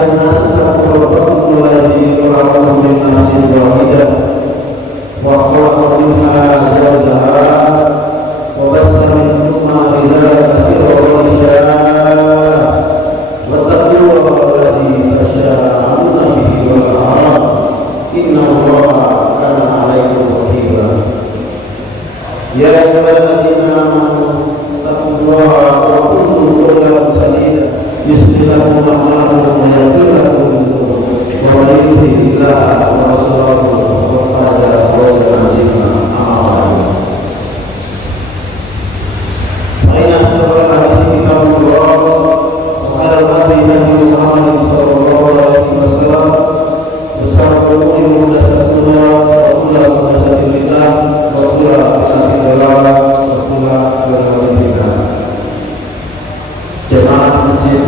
ayuhan nas ittaqu rabbakum alladzi khalaqakum min nafsin wahidah wa khalaqa minha zawjaha wa bassa minhuma rijalan katsiran wa nisaa wattaqullaha alladzi tasaaluna bihi wal arham innallaha kana 'alaykum raqiba. Ya ayyuhalladzina amanu taqullaha wa qulu qawlan sadida yuslih lakum a'malakum wa yaghfir lakum dhunubakum wa man yuti'illaha wa rasulahu faqad faza fawzan 'azima. Fa inna asdaqal hadithi kitabullah wa khairal hadi hadi Muhammad sallallahu alaihi wasallam wa sharrul umuri muhdatsatuha wa kullu muhdatsatin bid'ah wa kullu bid'atin dhalalah wa kullu dhalalatin fi nar. Jemaah masjid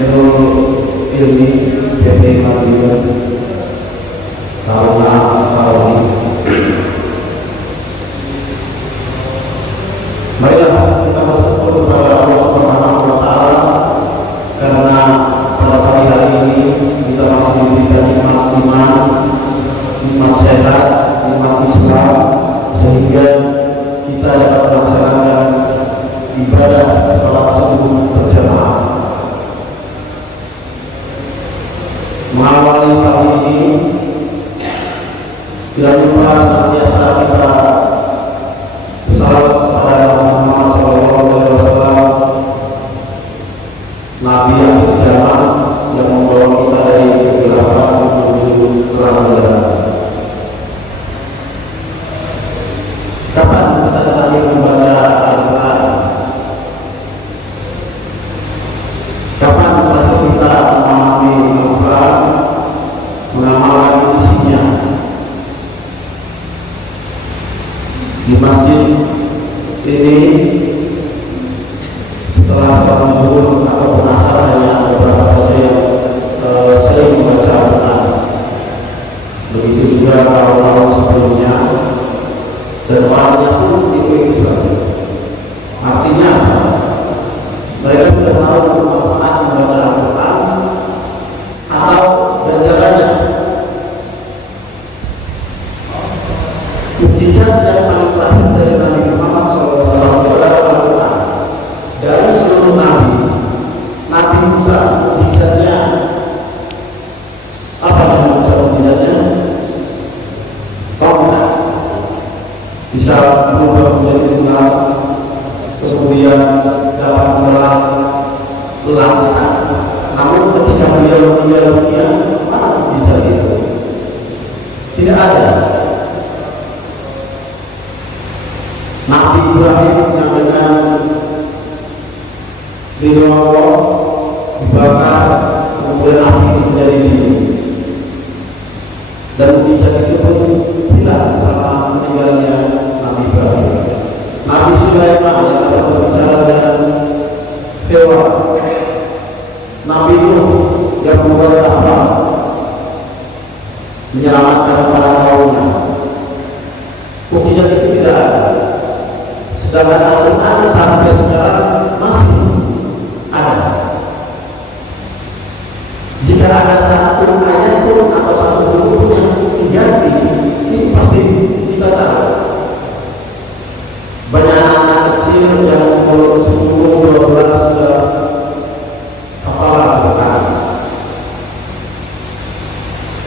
Nurul Ilmi PP Madiun Taruna Karawang. Marilah kita bersyukur kepada Allah Subhanahu wa taala karena pada pagi hari ini kita masih diberikan nikmat iman, nikmat sehat, nikmat Islam, sehingga kita dapat melaksanakan ibadah salat subuh berjamaah. Mengawali pagi ini, tidak lupa senantiasa kita bersalawat kepada Muhammad SAW, Nabi yang berjalan yang membawa kita dari kegelapan menuju keterang. Kapan kita terakhir membaca Al-Quran? Kapan terakhir kita memahami Al-Quran, mengamalkan isinya? Di masjid ini setelah penghubung atau penasaran hanya beberapa saja yang sering membaca Al-Quran. Begitu juga tahun-tahun sebelumnya, dan orangnya pun ikut Islam. Artinya apa? Mereka sudah tahu manfaat membaca Al-Quran atau ganjarannya. Mujizat yang paling terakhir dari Nabi Muhammad SAW adalah Al-Quran. Dari seluruh Nabi, Nabi Musa mujizatnya apa? Nabi Musa mujizatnya tongkat, bisa berubah menjadi ular, kemudian dapat menelan lautan. Namun ketika beliau meninggal dunia, mana mujizat itu? Tidak ada. Nabi Ibrahim yang dengan ridho Allah dibakar, kemudian api menjadi dingin, dan mujizat itu pun hilang selama meninggalnya Nabi Ibrahim. Nabi Sulaiman yang dapat berbicara dengan hewan, Nabi Nuh yang membuat kapal menyelamatkan para kaumnya. Mujizat itu tidak ada. Sedangkan Al-Quran sampai sekarang masih ada. Jika ada satu ayat pun atau satu buku yang diganti, ini pasti kita tahu. Banyak anak kecil yang umur 10-12 sudah hafal Al-Quran.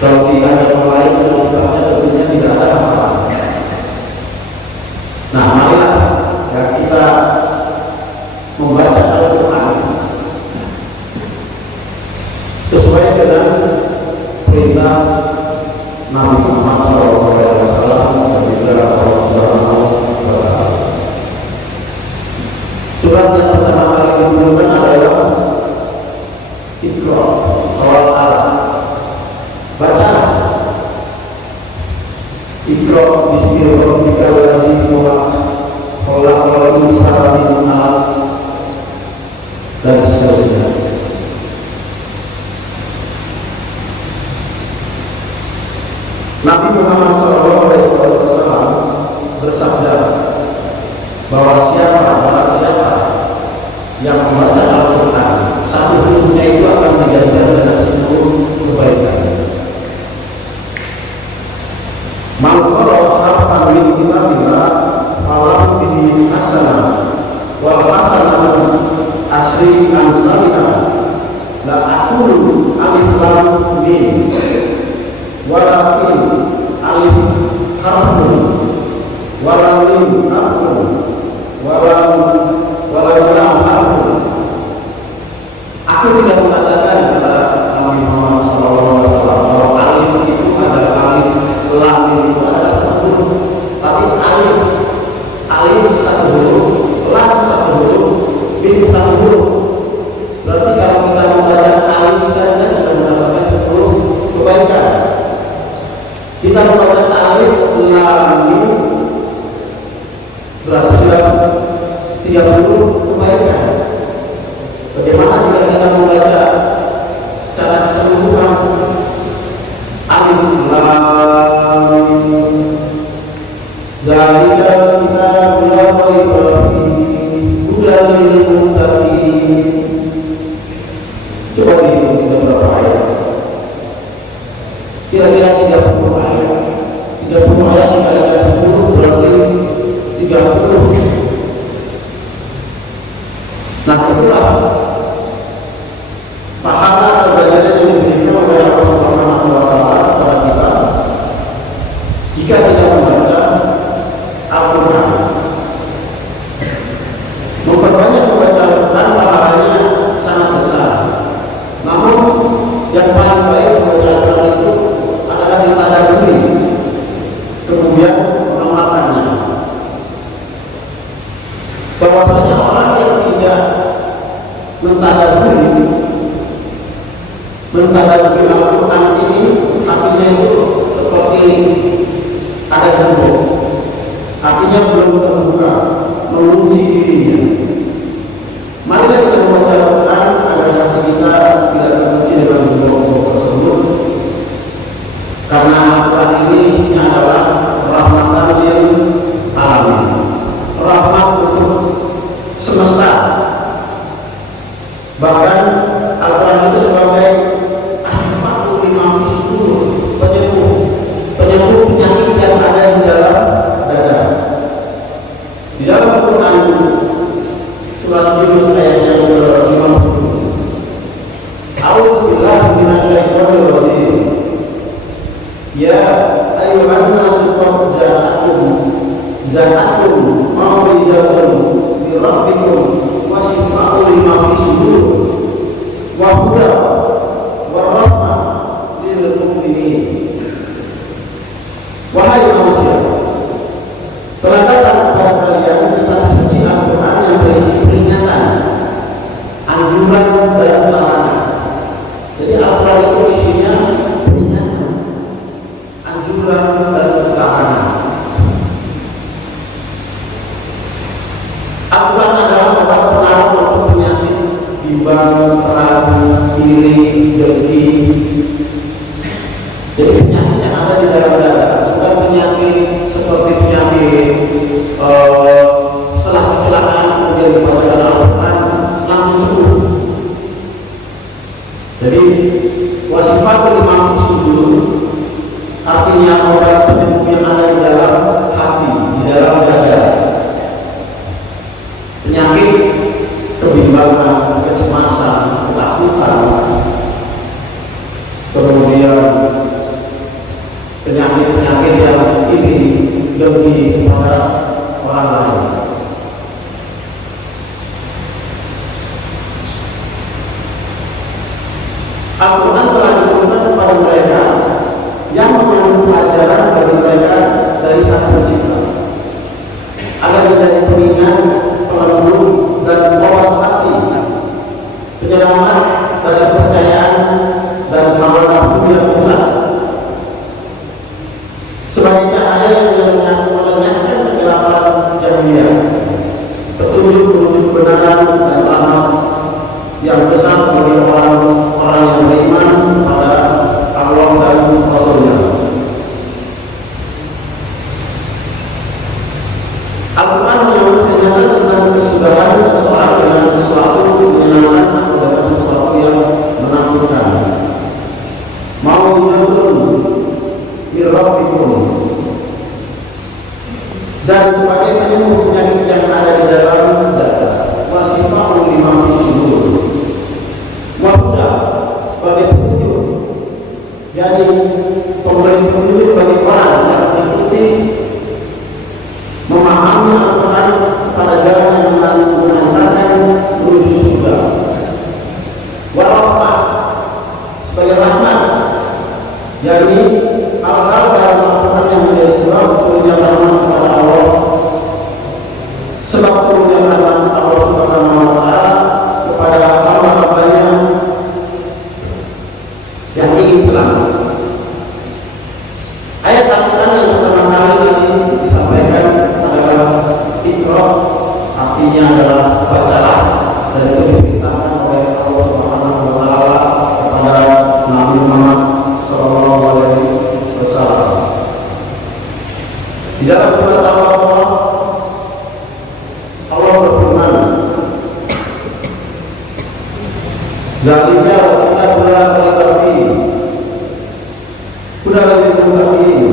Kalau di agama lain tentunya tidak ada hafalan. Nah, marilah ya kita membaca Al-Quran sesuai dengan perintah Nabi Muhammad SAW dan juga Allah Subhanahu wa taala. Surat yang pertama kali diturunkan adalah Iqra, awal alam. Baca Iqra bismi rabbikal ladzi khalaqal insana min 'alaq dan seterusnya. Nabi Muhammad SAW bersabda bahwa siapa yang membaca Al-Quran, satu hurufnya itu akan diganjar dengan kira-kira 30 ayat. 30 ayat dikalikan 10 berarti 30. Nah itulah pahala atau ganjaran yang diberikan oleh Allah Subhanahu wa Ta'ala kepada kita jika kita membaca Al-Quran. Memperbanyak membaca Al-Quran pahalanya sangat besar. Namun yang paling baik membaca Al-Quran itu adalah ditadaburi, kemudian mengamalkannya. Bahwasanya orang yang tidak mentadaburi Al-Quran ini hatinya itu seperti ada gembok, hatinya belum terbuka menguji dirinya. Mari kita membaca Al-Quran agar hati kita tidak terkunci dengan gembok-gembok tersebut, karena Al-Quran ini isinya adalah rahmatan lil alamin, rahmat untuk semesta. Bahkan Al-Quran itu sebagai penyembuh penyakit yang ada di dalam dada. Di dalam Al-Quran surat Yunus ayat yang ke-50, A'udzu billahi minasyaitonir rajim. Ya ayyuhan nasu qad ja'akum mau'izatun min rabbikum wa shifaa'un lima fis sudur wa hudan wa rahmah lil mu'minin. Wahai manusia, telah datang kepada kalian kitab suci Al-Quran yang berisi peringatan, anjuran dan larangan. Jadi Al-Quran itu isinya peringatan, anjuran dan larangan. Al-Quran adalah obat penawar untuk penyakit bimbang, perahu, iri, dengki. Jadi penyakit yang ada di dalam dada, bukan penyakit seperti penyakit setelah kecelakaan kemudian dibaca Al-Quran langsung sembuh. Jadi wasifatul lima fis sudur artinya obat penyembuh yang ada di dalam hati, di dalam dada. Penyakit kebimbangan, kecemasan, ketakutan, kemudian penyakit-penyakit yang ini dengki kepada orang lain. Al-Quran telah diturunkan kepada mereka yang mengandung pelajaran bagi mereka dari Sang Pencipta, agar menjadi pengingat, pelembut dan obat hati, penyelamat dari kepercayaan dan hawa nafsu yang rusak, sebagai cahaya yang melenyapkan kegelapan jahiliyah, petunjuk menuju kebenaran dan rahmat yang besar bagi orang-orang yang beriman pada Allah dan Rasul-Nya. Al-Quran menyampaikan tentang kesudahan seseorang dengan sesuatu menyenangkan atau dengan sesuatu yang menakutkan. Mau dijatuhkan mirrabbikum, dan sebagai penyembuh penyakit yang ada di dalam dada, wasifaa'un lima fis sudur, wa hudan sebagai petunjuk, jadi pemberi petunjuk bagi orang yang mengikuti memahami Al-Quran pada jalan yang mengantarkan menuju surga. Wa rahmah sebagai rahmat, yakni hal-hal dalam Al-Quran yang menjadi sebab turunnya rahmat kepada Allah, sebab turunnya rahmat Allah Subhanahu wa Ta'ala kepada hamba-hambanya yang ingin selamat. Ayat Al-Quran yang pertama kali ini disampaikan adalah Iqra, artinya adalah bacalah, dan itu diperintahkan oleh Allah Subhanahu wa Ta'ala kepada Nabi Muhammad sallallahu alaihi wasallam. Di dalam surat Al-Baqarah Allah berfirman, "Zalika wa kitabul la raiba fihi lil-muttaqin.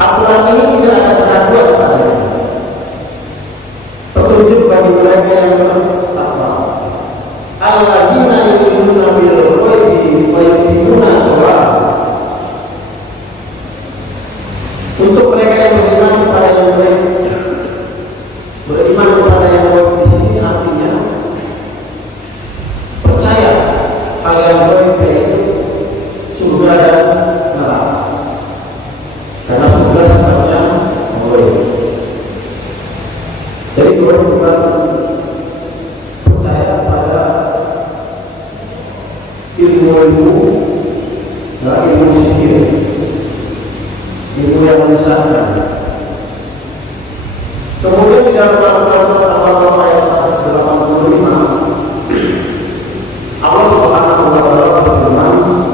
Aturan ini tidak ada keraguan padanya. Petunjuk bagi mereka yang bertakwa. Alladzina yu'minuna bil ghaibi wa yuqimuna shalah. Untuk mereka yang beriman kepada yang baik, beriman kepada yang baik di sini artinya percaya hal yang baik yaitu surga dan neraka. Karena surga sifatnya baik. Jadi baik bukan percaya pada ilmu-ilmu, ilmu sihir, ilmu yang menyesatkan. Kemudian di dalam Al-Quran ayat 185 Allah Subhanahu wa taala berfirman,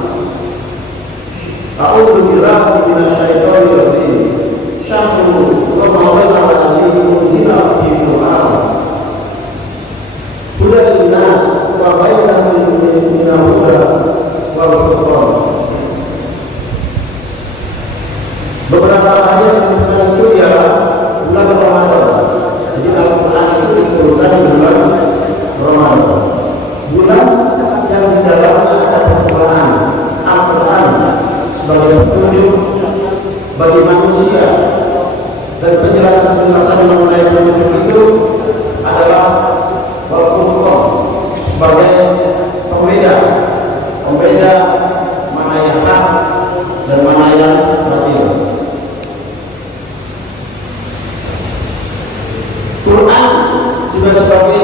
A'udzu billahi minasyaitonir rajim. Syahru Ramadan alladzi unzila fihi al-Qur'an. Hudan lin-nas wa bayyinatin minal huda wal furqan. Beberapa ayat yang disebutkan itu ialah bulan Ramadan. Jadi Al-Quran itu diturunkan di bulan Ramadan. Bulan yang di dalamnya ada Al-Quran. Al-Quran sebagai petunjuk bagi manusia dan penjelasan mengenai petunjuk itu adalah Al-Quran sebagai pembeda mana yang hak dan mana yang batil. Quran juga sebagai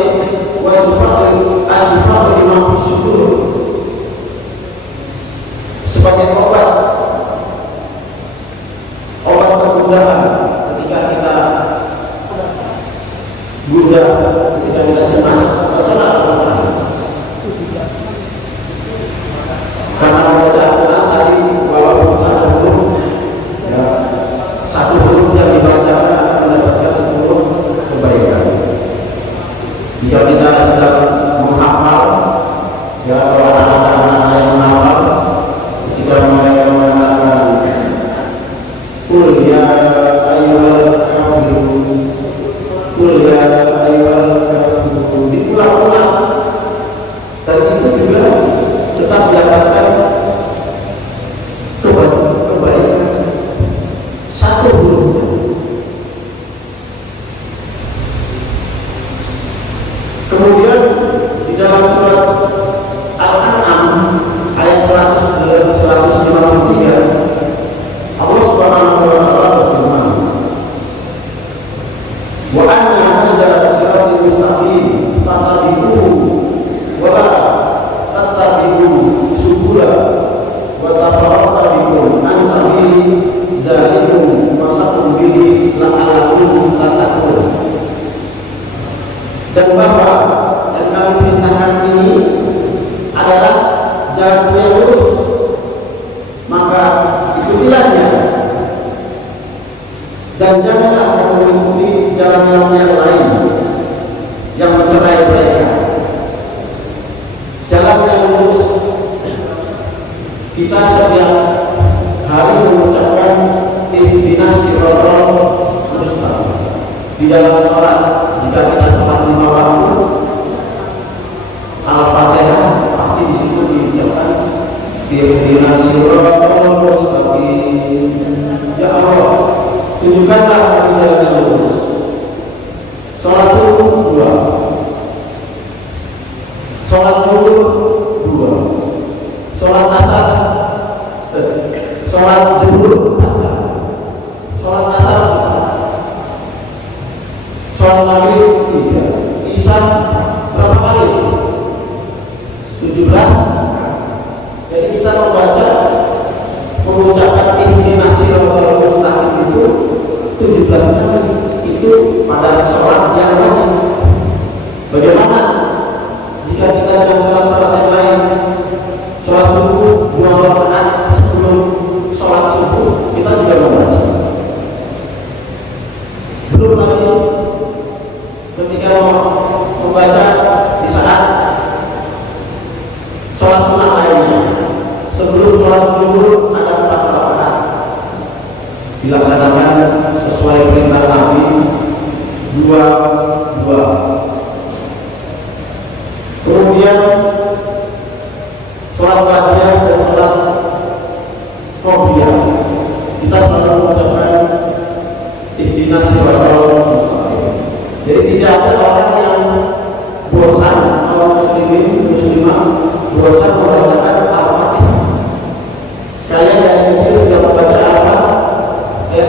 wasifatul asifah lima sudur, sebagai obat kegundahan ketika kita gundah, ketika kita cemas, bacalah Al-Quran. Karena membaca Al-Quran tadi walaupun satu huruf, ya, satu huruf yang dibaca akan mendapatkan 10 kebaikan. Jika kita sedang menghafal, ya, kalau anak-anak yang menghafal, ketika mereka mengatakan Qul ya ayyuhal kafirun, Qul ya ayyuhal kafirun, diulang-ulang, dan itu juga tetap mendapatkan kebaikan satu huruf. Kemudian di dalam surat Al-An'am ayat 153 Allah Subhanahu wa taala berfirman, wa anna hadza siratal mustaqim fattabi'uhu wa la tattabi'u subula wa tafarraqa bikum an sabili dzalikum wasaqum bihi la'allakum tattaqun. Dan bahwa yang kami perintahkan ini adalah jalan yang lurus, maka ikutilahnya dan janganlah kamu mengikuti jalan yang lain yang mencerai-beraikan. Jalan yang lurus, kita setiap hari mengucapkan ihdinas siratal mustaqim di dalam sholat. Jika kita sholat 5 waktu, Al-Fatihah pasti di situ diucapkan ihdinas siratal mustaqim. Ya Allah, tunjukkanlah kami jalan yang lurus. Sholat subuh 2, sholat zuhur 2, sholat asar, sholat zuhur 4, sholat asar 4, sholat maghrib 3, isya berapa kali? 17. Jadi kita membaca mengucapkan ihdinas siratal mustaqim itu 17 kali. Itu pada sholat yang wajib. Bagaimana jika kita dalam sholat-sholat yang lain, sholat subuh 2 rakaat sebelum sholat subuh kita juga membaca. Belum lagi ketika membaca di saat sholat sunnah lainnya sebelum sholat zuhur ada 4 rakaat dilaksanakan sesuai perintah Nabi, 2-2. Kemudian sholat ba'diyah dan sholat qobliyah kita selalu mengucapkan ihdinas siratal mustaqim. Jadi tidak ada orang yang bosan atau muslimah bosan membacakan Al-Fatihah. Kalian dari kecil sudah membaca apa? Ya,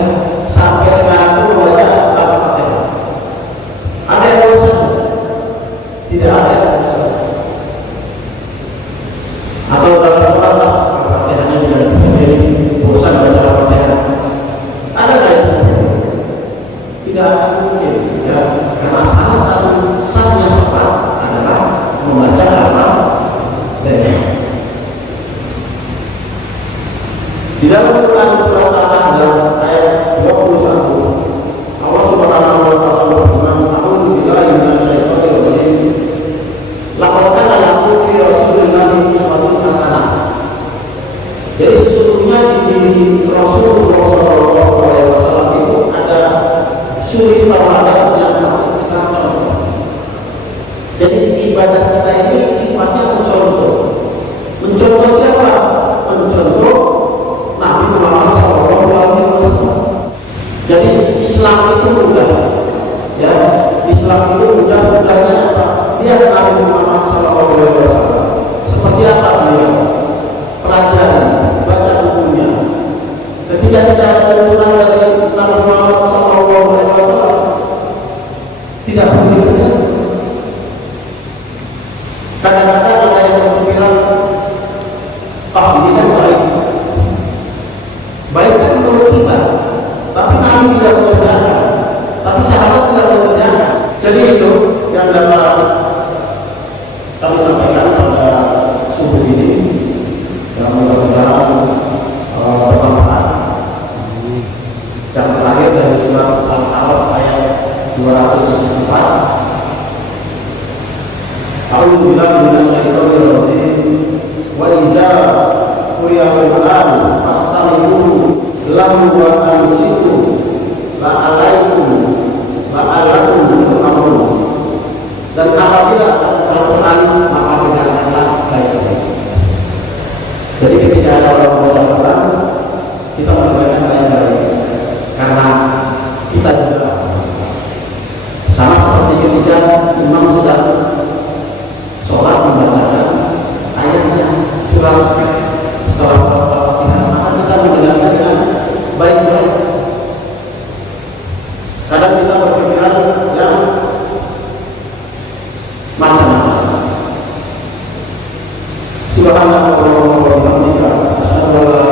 sampai sekarang itu membaca Al-Fatihah. Ada yang bosan? Tidak ada yang bosan. Atau dalam sholat Al-Fatihahnya juga bisa jadi bosan baca Al-Fatihah. Ada nggak yang bosan? Tidak akan mungkin. Ya, karena salah satu sahnya sholat adalah membaca Al-Fatihah. Di dalam Quran surat Al-Ahzab ayat 21, Allah Subhanahu wa taala berfirman, "A'udzu billahi minasyaitonir rajim. Laqad kana lakum fi Rasulillahi uswatun hasanah." Jadi sesungguhnya di Rasulullah SAW itu ada suri tauladan yang kita contoh. Jadi ibadah kita ini sifatnya mencontoh. Mencontoh siapa? Mencontoh Nabi Muhammad SAW. Jadi Islam itu mudah, ya. Islam itu mudah-mudahnya apa? Dia Nabi Muhammad SAW. Seperti apa dia? Pelajari, baca bukunya. Ketika tidak ada tuntunan dari Nabi Muhammad SAW, tidak begitu. Kadang-kadang ada yang berpikiran, ini kan baik. Baik kan menurut kita, tapi Nabi tidak mengerjakan, tapi sahabat tidak mengerjakan. Jadi itu yang dapat kami sampaikan pada subuh ini, yang mudah-mudahan bermanfaat. Yang terakhir dari surat Al-Araf ayat 204. A'udzu billahi minasyaitonir rajim. Wa idza quriyal Qur'an fastami'u lahu wa ansitu la'alaikum turhamun. Dan apabila Al-Quran maka dengarkanlah baik-baik. Jadi ketika ada orang membaca Al-Quran, kita mendengarkan baik-baik, karena kita juga sama seperti ketika imam sedang sholat membacakan ayatnya surah setelah Al-Fatihah, maka kita mendengarkan dengan baik-baik. Kadang kita berpikiran yang macam-macam. Subhanallah wa bihamdihi, asyhadu an la